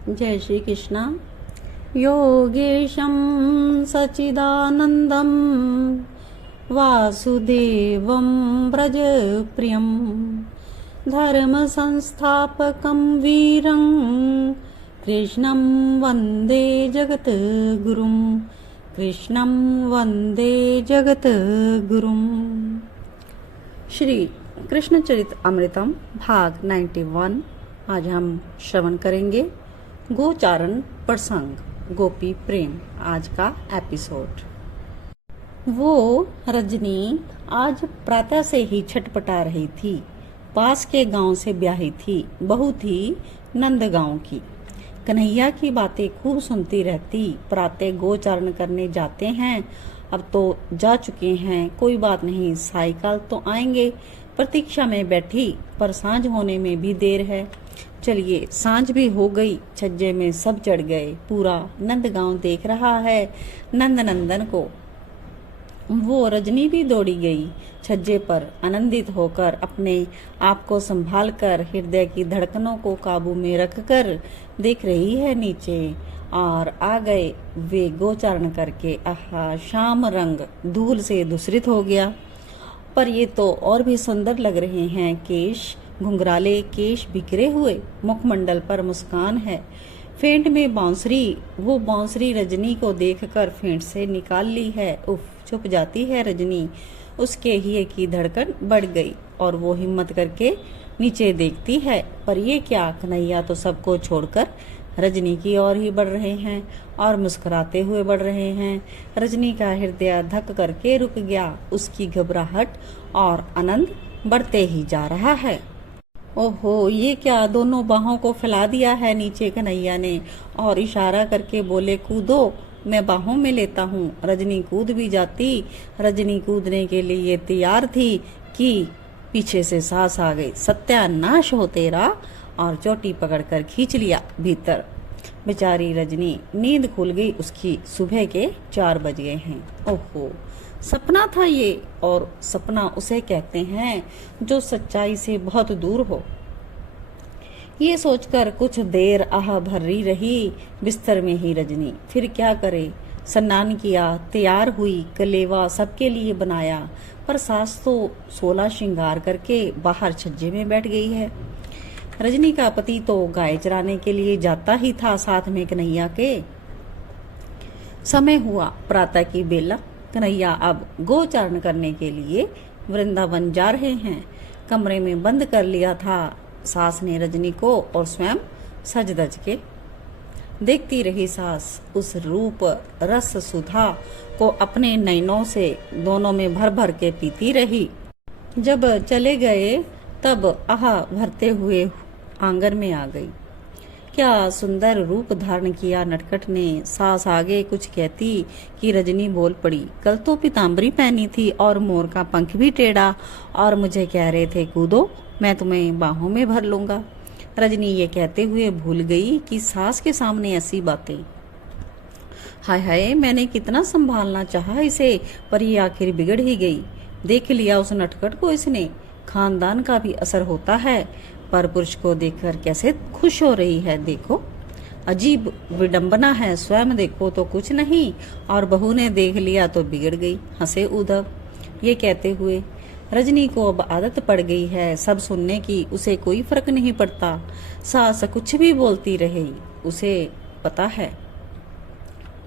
जय श्री कृष्णा। योगेशं सच्चिदानन्दं वासुदेवं व्रजप्रियं धर्मसंस्थापकं वीरं कृष्णं वन्दे जगद्गुरुं। कृष्णं वन्दे जगद्गुरुं। श्री कृष्ण चरित अमृतम भाग 91। आज हम श्रवण करेंगे गोचारण प्रसंग गोपी प्रेम। आज का एपिसोड। वो रजनी आज प्रातः से ही छटपटा रही थी। पास के गांव से ब्याही थी, बहू थी नंद गांव की। कन्हैया की बातें खूब सुनती रहती। प्रातः गोचारण करने जाते हैं, अब तो जा चुके हैं, कोई बात नहीं, सायकाल तो आएंगे। प्रतीक्षा में बैठी, पर सांझ होने में भी देर है। चलिए, सांझ भी हो गई। छज्जे में सब चढ़ गए। पूरा नंदगांव देख रहा है नंद नंदन को। वो रजनी भी दौड़ी गई छज्जे पर, आनंदित होकर अपने आप को संभाल कर, हृदय की धड़कनों को काबू में रखकर देख रही है नीचे। और आ गए वे गोचारण करके। आहा, शाम रंग धूल से दूषित हो गया, पर ये तो और भी सुंदर लग रहे हैं। केश घुंघराले, केश बिखरे हुए, मुखमंडल पर मुस्कान है। फेंट में बांसुरी, वो बांसुरी रजनी को देखकर फेंट से निकाल ली है। उफ, चुप जाती है रजनी। उसके हिये की धड़कन बढ़ गई और वो हिम्मत करके नीचे देखती है, पर ये क्या, कन्हैया तो सबको छोड़कर रजनी की ओर ही बढ़ रहे हैं और मुस्कुराते हुए बढ़ रहे हैं। रजनी का हृदय धक करके रुक गया। उसकी घबराहट और आनंद बढ़ते ही जा रहा है। ओहो, ये क्या, दोनों बाहों को फैला दिया है नीचे कन्हैया ने और इशारा करके बोले, कूदो, मैं बाहों में लेता हूँ। रजनी कूद भी जाती। रजनी कूदने के लिए तैयार थी कि पीछे से सास आ गई। सत्यानाश हो तेरा, और चोटी पकड़कर खींच लिया भीतर। बेचारी रजनी, नींद खुल गई उसकी। सुबह के 4 बज गए हैं। ओहो, सपना था ये, और सपना उसे कहते हैं जो सच्चाई से बहुत दूर हो। ये सोचकर कुछ देर आह भरी रही बिस्तर में ही रजनी। फिर क्या करे, स्नान किया, तैयार हुई, कलेवा सबके लिए बनाया, पर सास तो 16 श्रृंगार करके बाहर छज्जे में बैठ गई है। रजनी का पति तो गाय चराने के लिए जाता ही था साथ में कन्हैया के। समय हुआ प्रातः की बेला। कन्हैया अब गोचारण करने के लिए वृंदावन जा रहे हैं। कमरे में बंद कर लिया था सास ने रजनी को, और स्वयं सज धज के देखती रही सास उस रूप रस सुधा को अपने नयनों से, दोनों में भर भर के पीती रही। जब चले गए तब आह भरते हुए आंगन में आ गई। क्या सुंदर रूप धारण किया नटखट ने। सास आगे कुछ कहती कि रजनी बोल पड़ी, कल तो पीताम्बरी पहनी थी और मोर का पंख भी टेढ़ा, और मुझे कह रहे थे कूदो, मैं तुम्हें बाहों में भर लूंगा। रजनी ये कहते हुए भूल गई कि सास के सामने ऐसी बातें। हाय हाय, मैंने कितना संभालना चाहा इसे, पर ये आखिर बिगड़ ही गई। देख लिया उस नटखट को इसने। खानदान का भी असर होता है, पर पुरुष को देखकर कैसे खुश हो रही है। देखो, अजीब विडंबना है। स्वयं देखो तो कुछ नहीं, और बहू ने देख लिया तो बिगड़ गई। हंसे उद्धव। ये कहते हुए रजनी को अब आदत पड़ गई है सब सुनने की। उसे कोई फर्क नहीं पड़ता, सास कुछ भी बोलती रहे, उसे पता है।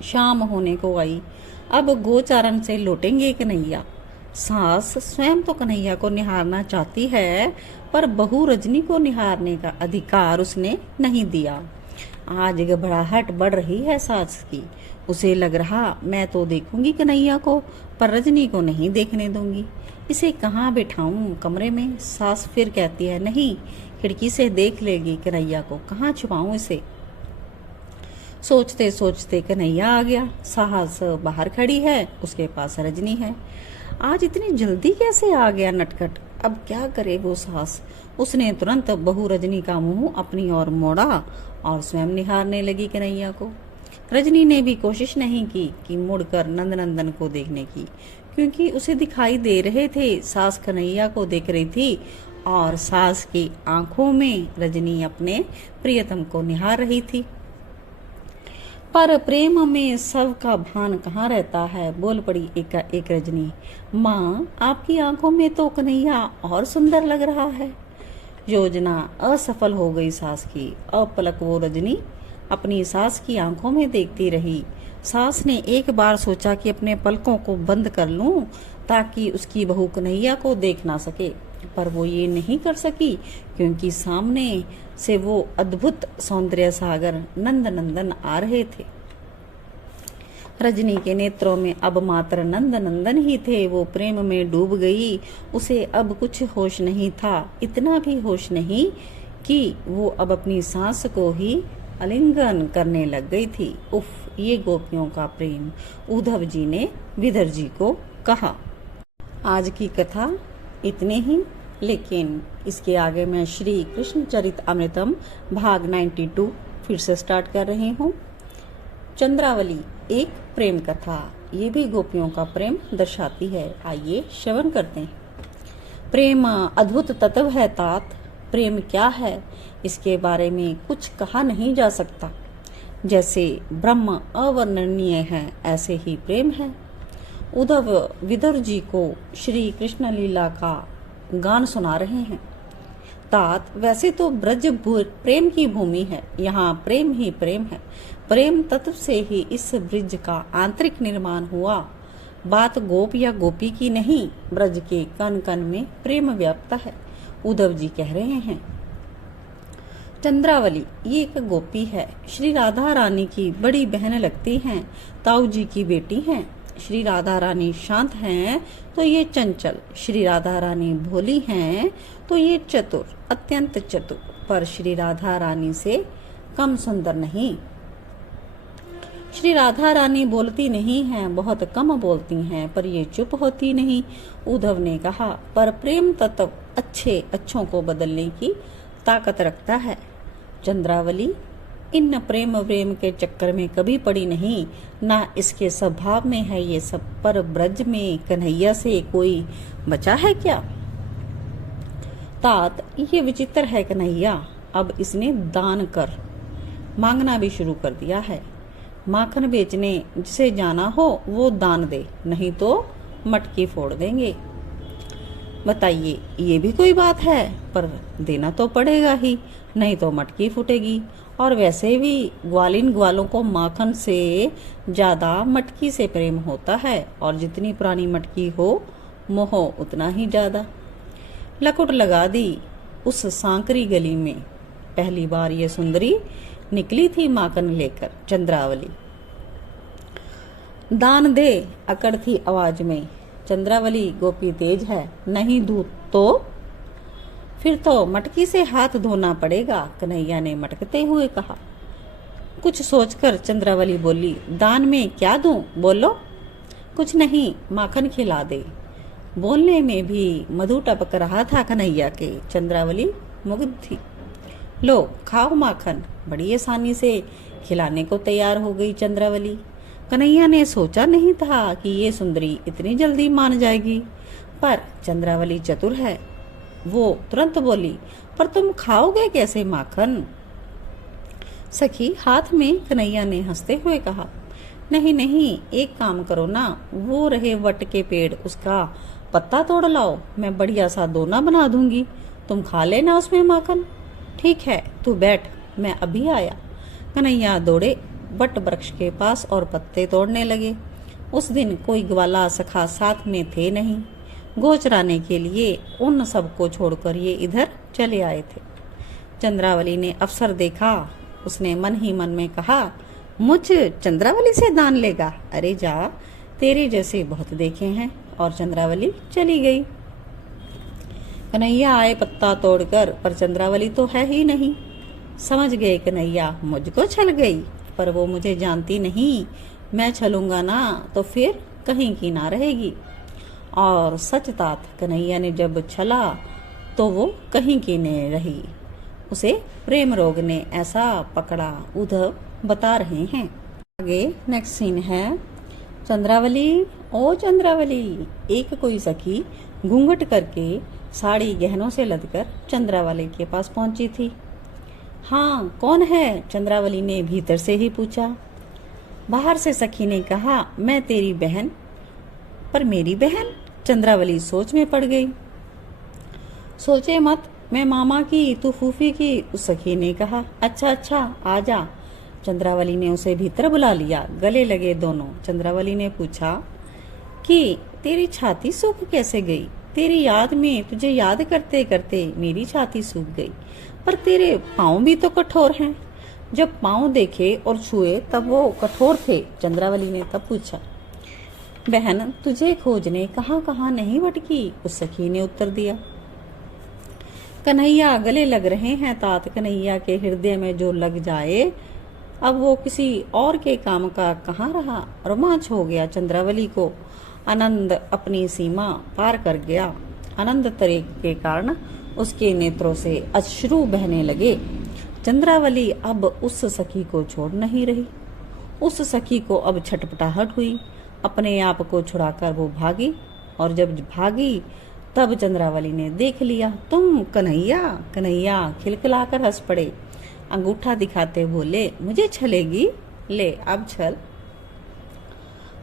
शाम होने को आई। अब गोचारण से लौटेंगे कन्हैया। सास स्वयं तो कन्हैया को निहारना चाहती है, पर बहू रजनी को निहारने का अधिकार उसने नहीं दिया। आज घबराहट बढ़ रही है सास की। उसे लग रहा, मैं तो देखूंगी कन्हैया को, पर रजनी को नहीं देखने दूंगी। इसे कहाँ बिठाऊं कमरे में। सास फिर कहती है, नहीं, खिड़की से देख लेगी कन्हैया को, कहाँ छुपाऊं इसे। सोचते सोचते कन्हैया आ गया। सास बाहर खड़ी है, उसके पास रजनी है। आज इतनी जल्दी कैसे आ गया नटखट। अब क्या करे वो सास। उसने तुरंत बहू रजनी का मुंह अपनी ओर मोड़ा और स्वयं निहारने लगी कन्हैया को। रजनी ने भी कोशिश नहीं की कि मुड़कर नंदनंदन को देखने की, क्योंकि उसे दिखाई दे रहे थे सास कन्हैया को देख रही थी और सास की आंखों में रजनी अपने प्रियतम को निहार रही थी। पर प्रेम में सब का भान कहाँ रहता है। बोल पड़ी एक रजनी, माँ आपकी आंखों में तो कन्हैया और सुंदर लग रहा है। योजना असफल हो गई सास की। अब पलक वो रजनी अपनी सास की आंखों में देखती रही। सास ने एक बार सोचा कि अपने पलकों को बंद कर लूं ताकि उसकी बहू कन्हैया को देख ना सके, पर वो ये नहीं कर सकी क्योंकि सामने से वो अद्भुत सौंदर्य सागर नंद नंदन आ रहे थे। रजनी के नेत्रों में अब मात्र नंद नंदन ही थे। वो प्रेम में डूब गई। उसे अब कुछ होश नहीं था, इतना भी होश नहीं कि वो अब अपनी सांस को ही आलिंगन करने लग गई थी। उफ, ये गोपियों का प्रेम। उद्धव जी ने विदर जी को कहा। आज की कथा इतने ही, लेकिन इसके आगे मैं श्री कृष्ण चरित अमृतम भाग 92 फिर से स्टार्ट कर रही हूँ। चंद्रावली एक प्रेम कथा, ये भी गोपियों का प्रेम दर्शाती है। आइए श्रवण करते हैं। प्रेम अद्भुत तत्व है तात। प्रेम क्या है, इसके बारे में कुछ कहा नहीं जा सकता। जैसे ब्रह्म अवर्णनीय है, ऐसे ही प्रेम है। उद्धव विदुर जी को श्री कृष्ण लीला का गान सुना रहे हैं। तात, वैसे तो ब्रज प्रेम की भूमि है, यहाँ प्रेम ही प्रेम है। प्रेम तत्व से ही इस ब्रज का आंतरिक निर्माण हुआ। बात गोप या गोपी की नहीं, ब्रज के कण कण में प्रेम व्याप्त है। उद्धव जी कह रहे हैं। चंद्रावली ये एक गोपी है, श्री राधा रानी की बड़ी बहन लगती हैं, ताऊ जी की बेटी हैं। श्री राधा रानी शांत हैं तो ये चंचल, श्री राधा रानी भोली हैं तो ये चतुर, अत्यंत चतुर, पर श्री राधा रानी से कम सुंदर नहीं। श्री राधा रानी बोलती नहीं हैं, बहुत कम बोलती हैं, पर ये चुप होती नहीं। उद्धव ने कहा, पर प्रेम तत्व अच्छों को बदलने की ताकत रखता है। चंद्रावली इन प्रेम के चक्कर में कभी पड़ी नहीं, ना इसके स्वभाव में है ये सब। पर ब्रज में कन्हैया से कोई बचा है क्या? तात, ये विचित्र है कन्हैया, अब इसने दान कर मांगना भी शुरू कर दिया है। माखन बेचने जिसे जाना हो वो दान दे, नहीं तो मटकी फोड़ देंगे। बताइए, ये भी कोई बात है? पर देना तो पड़ेगा ही, नहीं तो मटकी फूटेगी। और वैसे भी ग्वालिन ग्वालों को माखन से ज्यादा मटकी से प्रेम होता है, और जितनी पुरानी मटकी हो मोह उतना ही ज्यादा। लकुट लगा दी उस सांकरी गली में। पहली बार ये सुंदरी निकली थी माखन लेकर। चंद्रावली दान दे, अकड़ थी आवाज में। चंद्रावली गोपी तेज है, नहीं दूध तो फिर तो मटकी से हाथ धोना पड़ेगा, कन्हैया ने मटकते हुए कहा। कुछ सोचकर चंद्रावली बोली, दान में क्या दूं, बोलो। कुछ नहीं, माखन खिला दे। बोलने में भी मधु टपक रहा था कन्हैया के। चंद्रावली मुग्ध थी। लो खाओ माखन। बड़ी आसानी से खिलाने को तैयार हो गई चंद्रावली। कन्हैया ने सोचा नहीं था कि ये सुंदरी इतनी जल्दी मान जाएगी, पर चंद्रावली चतुर है। वो तुरंत बोली, पर तुम खाओगे कैसे माखन? सखी हाथ में कन्हैया ने हंसते हुए कहा, नहीं नहीं, एक काम करो ना, वो रहे वट के पेड़, उसका पत्ता तोड़ लाओ, मैं बढ़िया सा दोना बना दूंगी, तुम खा लेना उसमें माखन। ठीक है, तू बैठ, मैं अभी आया। कन्हैया दौड़े वट वृक्ष के पास और पत्ते तोड़ने लगे। उस दिन कोई ग्वाला सखा साथ में थे नहीं। गोचराने के लिए उन सबको छोड़कर ये इधर चले आए थे। चंद्रावली ने अवसर देखा। उसने मन ही मन में कहा, मुझ चंद्रावली से दान लेगा? अरे जा, तेरे जैसे बहुत देखे हैं। और चंद्रावली चली गई। कन्हैया आए पत्ता तोड़कर, पर चंद्रावली तो है ही नहीं। समझ गए कन्हैया मुझको छल गई, पर वो मुझे जानती नहीं। मैं छलूंगा ना तो फिर कहीं की ना रहेगी। और सच तात, कन्हैया ने जब छला तो वो कहीं की नहीं रही। उसे प्रेम रोग ने ऐसा पकड़ा। उद्धव बता रहे हैं। आगे नेक्स्ट सीन है। चंद्रावली, ओ चंद्रावली, एक कोई सखी घूंघट करके साड़ी गहनों से लदकर चंद्रावली के पास पहुंची थी। हाँ, कौन है? चंद्रावली ने भीतर से ही पूछा। बाहर से सखी ने कहा, मैं तेरी बहन। पर मेरी बहन? चंद्रावली सोच में पड़ गई। सोचे मत, मैं मामा की, तू फूफी की, उस सखी ने कहा। अच्छा अच्छा, आ जा। चंद्रावली ने उसे भीतर बुला लिया। गले लगे दोनों। चंद्रावली ने पूछा कि तेरी छाती सूख कैसे गई? तेरी याद में, तुझे याद करते करते मेरी छाती सूख गई। पर तेरे पाँव भी तो कठोर हैं। जब पाँव देखे और छुए तब वो कठोर थे। चंद्रावली ने तब पूछा, बहन तुझे खोजने कहाँ कहाँ नहीं भटकी? उस सखी ने उत्तर दिया, कन्हैया गले लग रहे हैं तात। कन्हैया के हृदय में जो लग जाए, अब वो किसी और के काम का कहाँ रहा। रोमांच हो गया चंद्रावली को। आनंद अपनी सीमा पार कर गया। आनंद तरे के कारण उसके नेत्रों से अश्रु बहने लगे। चंद्रावली अब उस सखी को छोड़ नहीं रही। उस सखी को अब छटपटाहट हुई। अपने आप को छुड़ाकर वो भागी, और जब भागी तब चंद्रावली ने देख लिया। तुम कन्हैया? कन्हैया खिलखिलाकर हंस पड़े। अंगूठा दिखाते बोले, मुझे छलेगी? ले अब छल।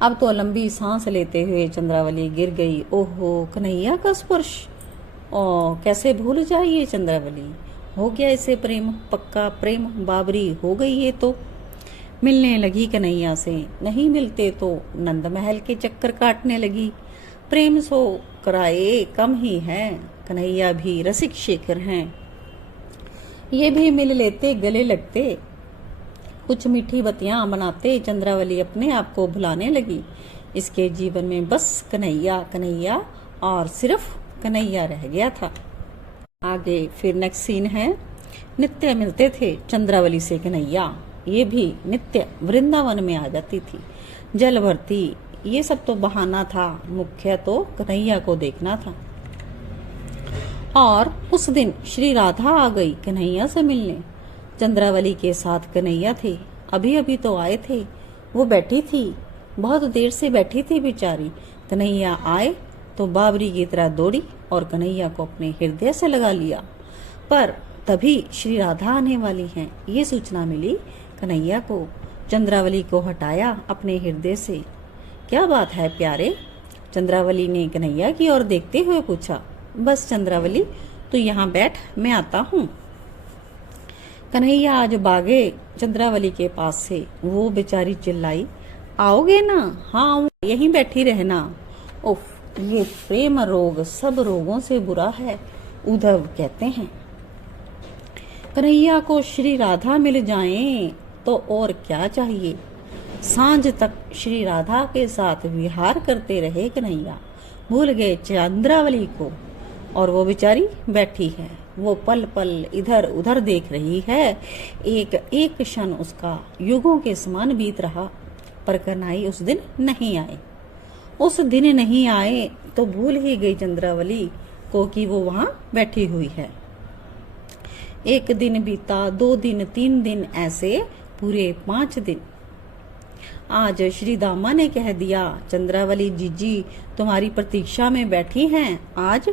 अब तो लंबी सांस लेते हुए चंद्रावली गिर गई। ओहो, कन्हैया का स्पर्श! ओ कैसे भूल जाइए चंद्रावली। हो गया इसे प्रेम, पक्का प्रेम, बाबरी हो गई ये तो। मिलने लगी कन्हैया से, नहीं मिलते तो नंद महल के चक्कर काटने लगी। प्रेम सो कराए कम ही है, कन्हैया भी रसिक शेखर हैं। ये भी मिल लेते, गले लगते, कुछ मीठी बतियां बनाते। चंद्रावली अपने आप को भुलाने लगी। इसके जीवन में बस कन्हैया कन्हैया और सिर्फ कन्हैया रह गया था। आगे फिर नेक्स्ट सीन है, नित्य मिलते थे चंद्रावली से कन्हैया। ये भी नित्य वृंदावन में आ जाती थी, जल भरती। ये सब तो बहाना था, मुख्य तो कन्हैया को देखना था। और उस दिन श्री राधा आ गई कन्हैया से मिलने। चंद्रावली के साथ कन्हैया थे, अभी अभी तो आए थे। वो बैठी थी, बहुत देर से बैठी थी बेचारी। कन्हैया आए तो बाबरी की तरह दौड़ी और कन्हैया को अपने हृदय से लगा लिया। पर तभी श्री राधा आने वाली हैं, ये सूचना मिली कन्हैया को। चंद्रावली को हटाया अपने हृदय से। क्या बात है प्यारे? चंद्रावली ने कन्हैया की ओर देखते हुए पूछा। बस चंद्रावली, तू यहाँ बैठ, मैं आता हूँ। कन्हैया आज भागे चंद्रावली के पास से। वो बेचारी चिल्लाई, आओगे ना? हाँ, यहीं बैठी रहना। उफ, ये प्रेम रोग सब रोगों से बुरा है, उद्धव कहते हैं। कन्हैया को श्री राधा मिल जाएं तो और क्या चाहिए। सांझ तक श्री राधा के साथ विहार करते रहे कन्हैया। भूल गए चंद्रावली को, और वो बेचारी बैठी है। वो पल पल इधर उधर देख रही है। एक एक क्षण उसका युगों के समान बीत रहा। पर कन्हैया उस दिन नहीं आए। उस दिन नहीं आए तो भूल ही गई चंद्रावली को कि वो वहां बैठी हुई है। एक दिन बीता, 2 दिन, 3 दिन, ऐसे पूरे 5 दिन। आज श्री दामा ने कह दिया, चंद्रावली जीजी तुम्हारी प्रतीक्षा में बैठी हैं। आज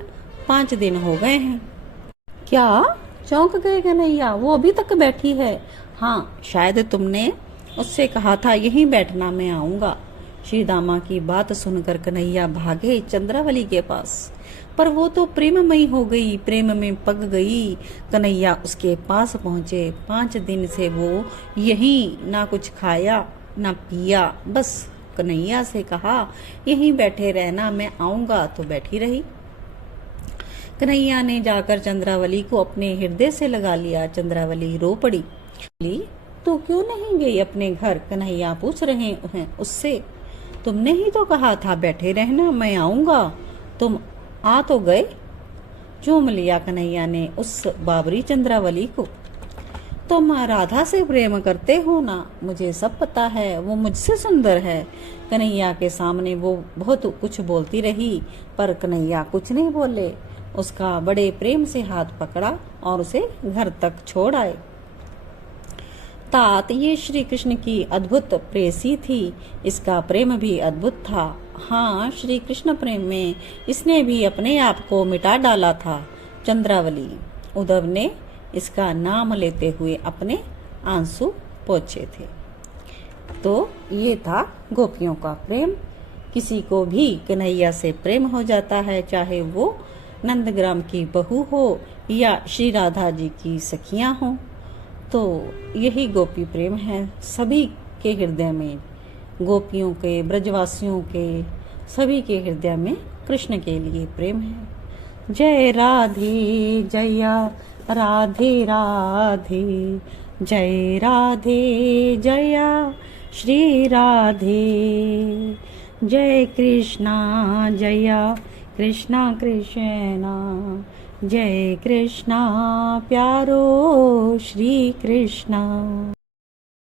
5 दिन हो गए हैं। क्या? चौंक गए कन्हैया, वो अभी तक बैठी है? हाँ, शायद तुमने उससे कहा था यहीं बैठना, मैं आऊंगा। श्री दामा की बात सुनकर कन्हैया भागे चंद्रावली के पास। पर वो तो प्रेममयी हो गई, प्रेम में पग गई। कन्हैया उसके पास पहुंचे। 5 दिन से वो यहीं ना कुछ खाया ना पिया। बस कन्हैया से कहा यहीं बैठे रहना, मैं आऊंगा, तो बैठी रही। कन्हैया ने जाकर चंद्रावली को अपने हृदय से लगा लिया। चंद्रावली रो पड़ी। तू क्यों नहीं गई अपने घर? कन्हैया पूछ रहे हैं उससे। तुमने ही तो कहा था बैठे रहना, मैं आऊंगा, तुम आ तो गए। चूम लिया कन्हैया ने उस बाबरी चंद्रावली को। तुम राधा से प्रेम करते हो ना? मुझे सब पता है, वो मुझसे सुंदर है। कन्हैया के सामने वो बहुत कुछ बोलती रही, पर कन्हैया कुछ नहीं बोले। उसका बड़े प्रेम से हाथ पकड़ा और उसे घर तक छोड़ आए। तात ये श्री कृष्ण की अद्भुत प्रेसी थी। इसका प्रेम भी अद्भुत था। हाँ, श्री कृष्ण प्रेम में इसने भी अपने आप को मिटा डाला था। चंद्रावली। उद्धव ने इसका नाम लेते हुए अपने आंसू पोंछे थे। तो ये था गोपियों का प्रेम। किसी को भी कन्हैया से प्रेम हो जाता है, चाहे वो नंदग्राम की बहू हो या श्री राधा जी की सखियां हो। तो यही गोपी प्रेम है सभी के हृदय में, गोपियों के, ब्रजवासियों के, सभी के हृदय में कृष्ण के लिए प्रेम है। जय राधे जया राधे राधे, जय राधे जया श्री राधे, जय कृष्णा जया कृष्णा कृष्णा, जय कृष्णा प्यारो श्री कृष्णा।